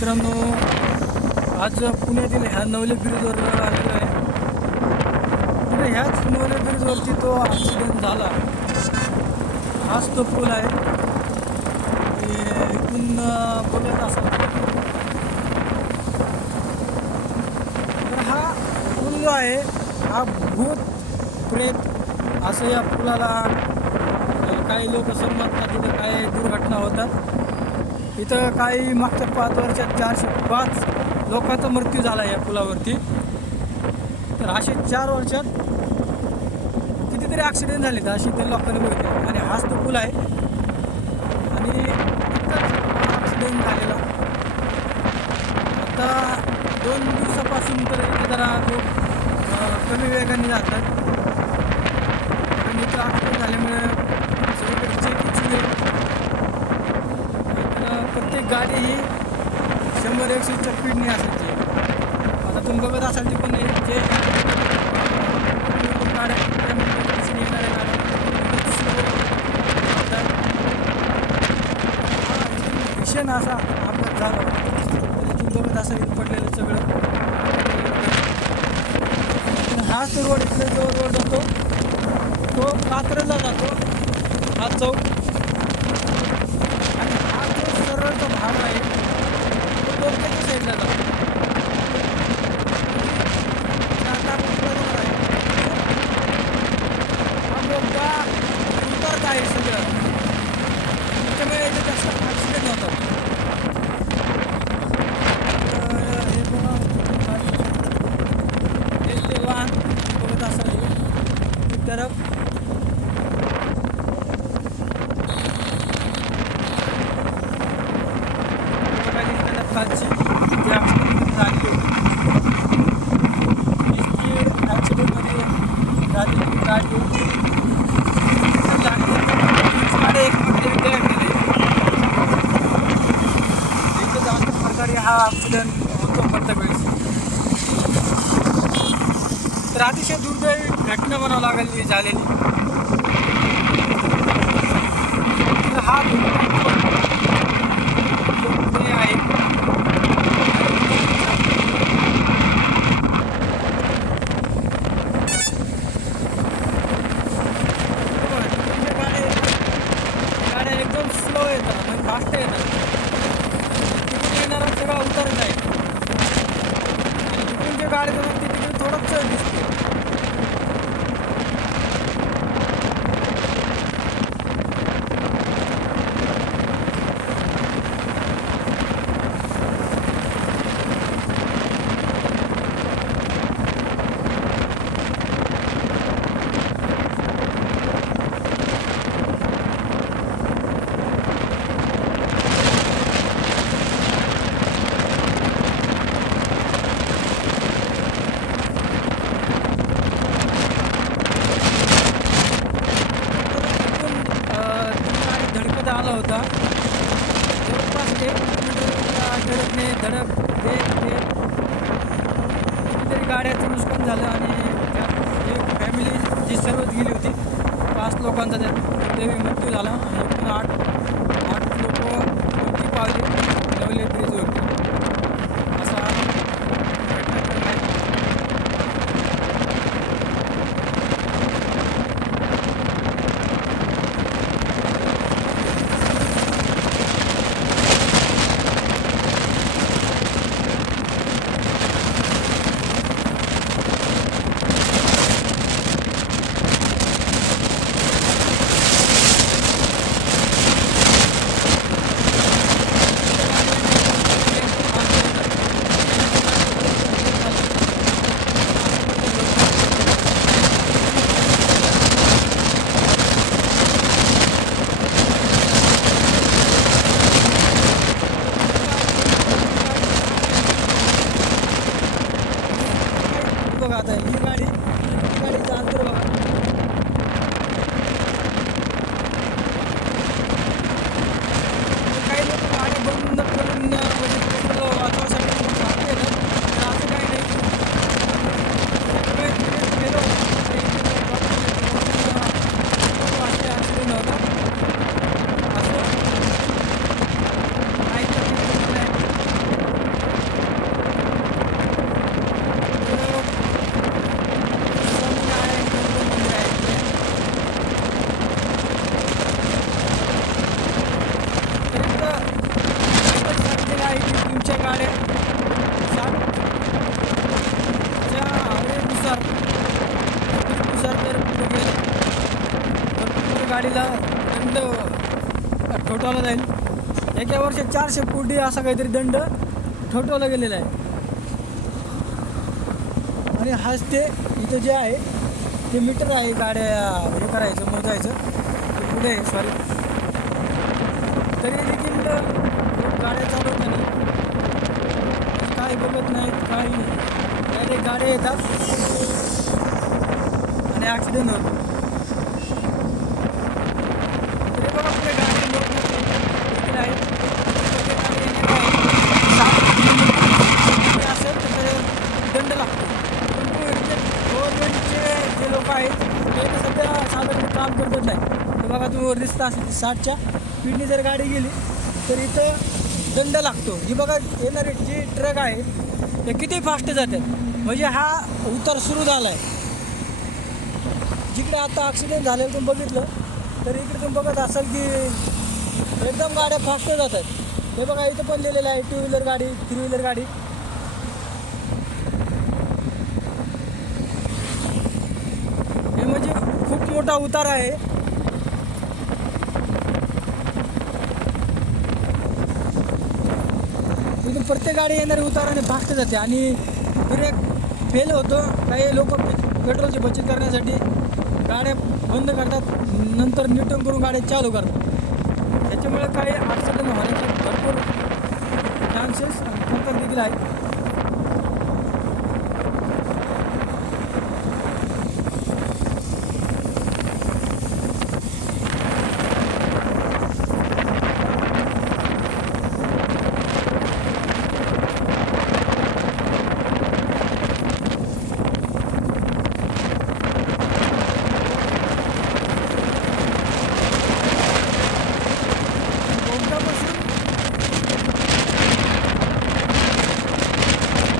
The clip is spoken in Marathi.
मित्रांनो आज पुण्यातील ह्या नवले ब्रिजवर आलेलो आहे. तर ह्याच नवले ब्रिजवरती तो ॲक्सिडेंट झाला. हाच तो पूल आहे. ते इथून बोलत असा तर हा पूल जो आहे हा भूत प्रेत असं या पुलाला काही लोक समजतात तिथे काही दुर्घटना होतात. इथं काही मागच्या पाच वर्षात चारशे पाच लोकांचा मृत्यू झाला या पुलावरती. तर असे चार वर्षात कितीतरी ॲक्सिडेंट झाले तर अशी ते लोकांनी बघितले आणि हाच तो पूल आहे. आणि ॲक्सिडेंट झालेला. आता दोन दिवसापासून तर जरा कमी वेगाने जातात. आणि इथं ॲक्सिडेंट झाल्यामुळे सगळीकडे चेकिंगची आहे तर प्रत्येक गाडी ही शंभर एकशेच्या स्पीडने असायची. आता तुम्ही बघत असाल ती पण जे गाड्या हा भीषण असा अपघात झाला. तरी तुम्ही बघत असाल पडलेलं सगळं. हाच रोड इकडे जो रोड जातो. तो कात्रजला जातो. हा चौक. जो भाग आहे तो डोक्याच्या साईडला जातो. आहे? हा बोगदा उतरत आहे सगळं. त्याच्यामुळे याच्यात जास्त ॲक्सिडेंट होतात तरफ बघायला गेलं कालची जी ॲक्सिडेंट झाली होती ती ॲक्सिडेंटमध्ये झालेली गाडी होती त्या जागेवर साडे एक मध्ये रिपेअर केले इथं जास्त प्रकारे हा ॲक्सिडेंट होतो प्रत्येक वेळेस तर अतिशय दुर्दैवी घटना म्हणावं लागेल झालेली हा जो पुणे आहे बघा, तिकडच्या गाड्या गाड्या एकदम स्लो येतात म्हणजे फास्ट येतात तिकडून येणारा सगळा उतरत आहे आणि तिकडून जे गाडी जातात ते तिकडे थोडंच गाड्याचं नुकसान झालं आणि एक फॅमिली जी सर्वच गेली होती पाच लोकांचा त्यात देवी मृत्यू झाला आणि एकूण आठ दंड. ठोठावला जाईल. एका वर्षात चारशे कोटी असा काहीतरी दंड ठोठवला गेलेला आहे. आणि हाच ते इथं जे आहे ते मीटर आहे गाड्या हे करायचं मोजायचं ते पुढे आहे सॉरी तरी देखील गाड्या चालवत नाही. काय बघत नाहीत काही नाही. डायरेक्ट गाड्या येतात. आणि ॲक्सिडेंट होतो तरी बघा पुढे गाडी लोक देखील आहेत. प्रत्येक गाडी येणार आहे. सात किलोमीटर असेल तर त्याला दंड लागतो परंतु इथे गव्हर्नमेंटचे जे लोक आहेत ते तर सध्या साधारण काम करतच नाही तर बघा तुम्ही वर दिसता असेल साठच्या स्पीडने जर गाडी गेली तर इथं दंड लागतो. ही बघा येणारे जे ट्रक आहे ते किती फास्ट जातात. म्हणजे हा उतार सुरू झाला आहे जिकडे आता ॲक्सिडेंट झालेलं तुम्ही बघितलं तर इकडे तुम्ही बघत असाल की एकदम गाड्या फास्ट जातात. हे बघा इथं पण लिहिलेलं आहे टू व्हीलर गाडी थ्री व्हीलर गाडी हे म्हणजे खूप मोठा उतार आहे. इथून प्रत्येक गाडी येणारी उताराने फास्ट जाते आणि ब्रेक फेल होतो. काही लोक पेट्रोलची बचत करण्यासाठी गाड्या बंद करतात. नंतर न्यूटन करून गाड्या चालू करतात. त्याच्यामुळे काही ॲक्सिडेंट होण्याचे भरपूर चान्सेस प्रकार देखील आहेत.